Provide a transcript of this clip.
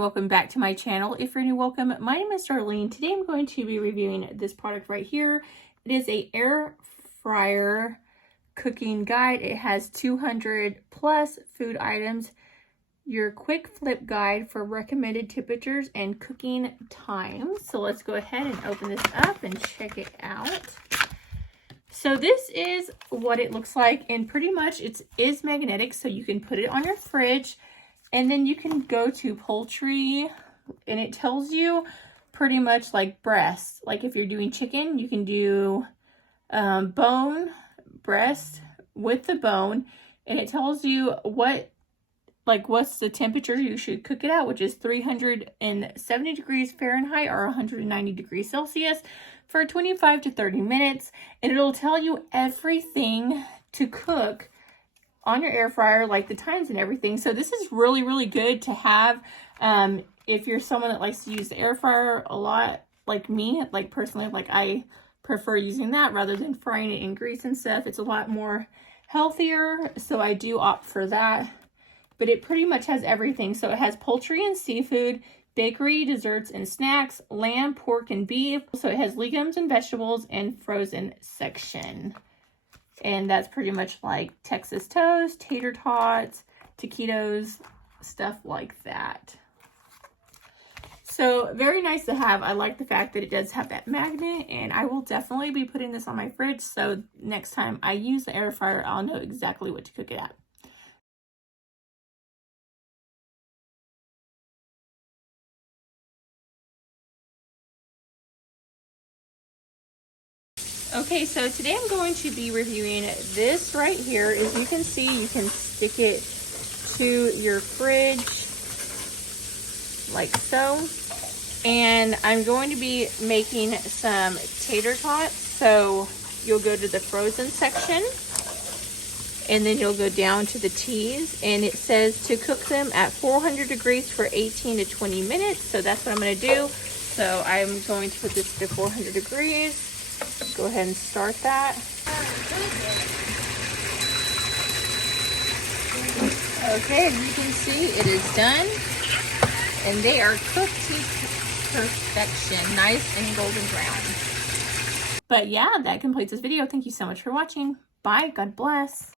and welcome back to my channel. If you're new, welcome. My name is Darlene. Today I'm going to be reviewing this product right here. It is a air fryer cooking guide. It has 200 plus food items. Your quick flip guide for recommended temperatures and cooking times. So let's go ahead and open this up and check it out. So this is what it looks like, and pretty much it is magnetic, so you can put it on your fridge. And then you can go to poultry, and it tells you pretty much like breast. Like if you're doing chicken, you can do bone, breast with the bone. And it tells you what's the temperature you should cook it at, which is 370 degrees Fahrenheit or 190 degrees Celsius for 25 to 30 minutes. And it'll tell you everything to cook on your air fryer, like the times and everything. So this is really, really good to have if you're someone that likes to use the air fryer a lot, like me. Like personally, like I prefer using that rather than frying it in grease and stuff. It's a lot more healthier, so I do opt for that. But it pretty much has everything. So it has poultry and seafood, bakery, desserts and snacks, lamb, pork and beef. So it has legumes and vegetables and frozen section. And that's pretty much like Texas toast, tater tots, taquitos, stuff like that. So very nice to have. I like the fact that it does have that magnet, and I will definitely be putting this on my fridge. So next time I use the air fryer, I'll know exactly what to cook it at. Okay, so today I'm going to be reviewing this right here. As you can see, you can stick it to your fridge like so. And I'm going to be making some tater tots. So you'll go to the frozen section and then you'll go down to the teas, and it says to cook them at 400 degrees for 18 to 20 minutes. So that's what I'm going to do. So I'm going to put this to 400 degrees. Go ahead and start that. Okay, as you can see, it is done. And they are cooked to perfection. Nice and golden brown. But yeah, that completes this video. Thank you so much for watching. Bye. God bless.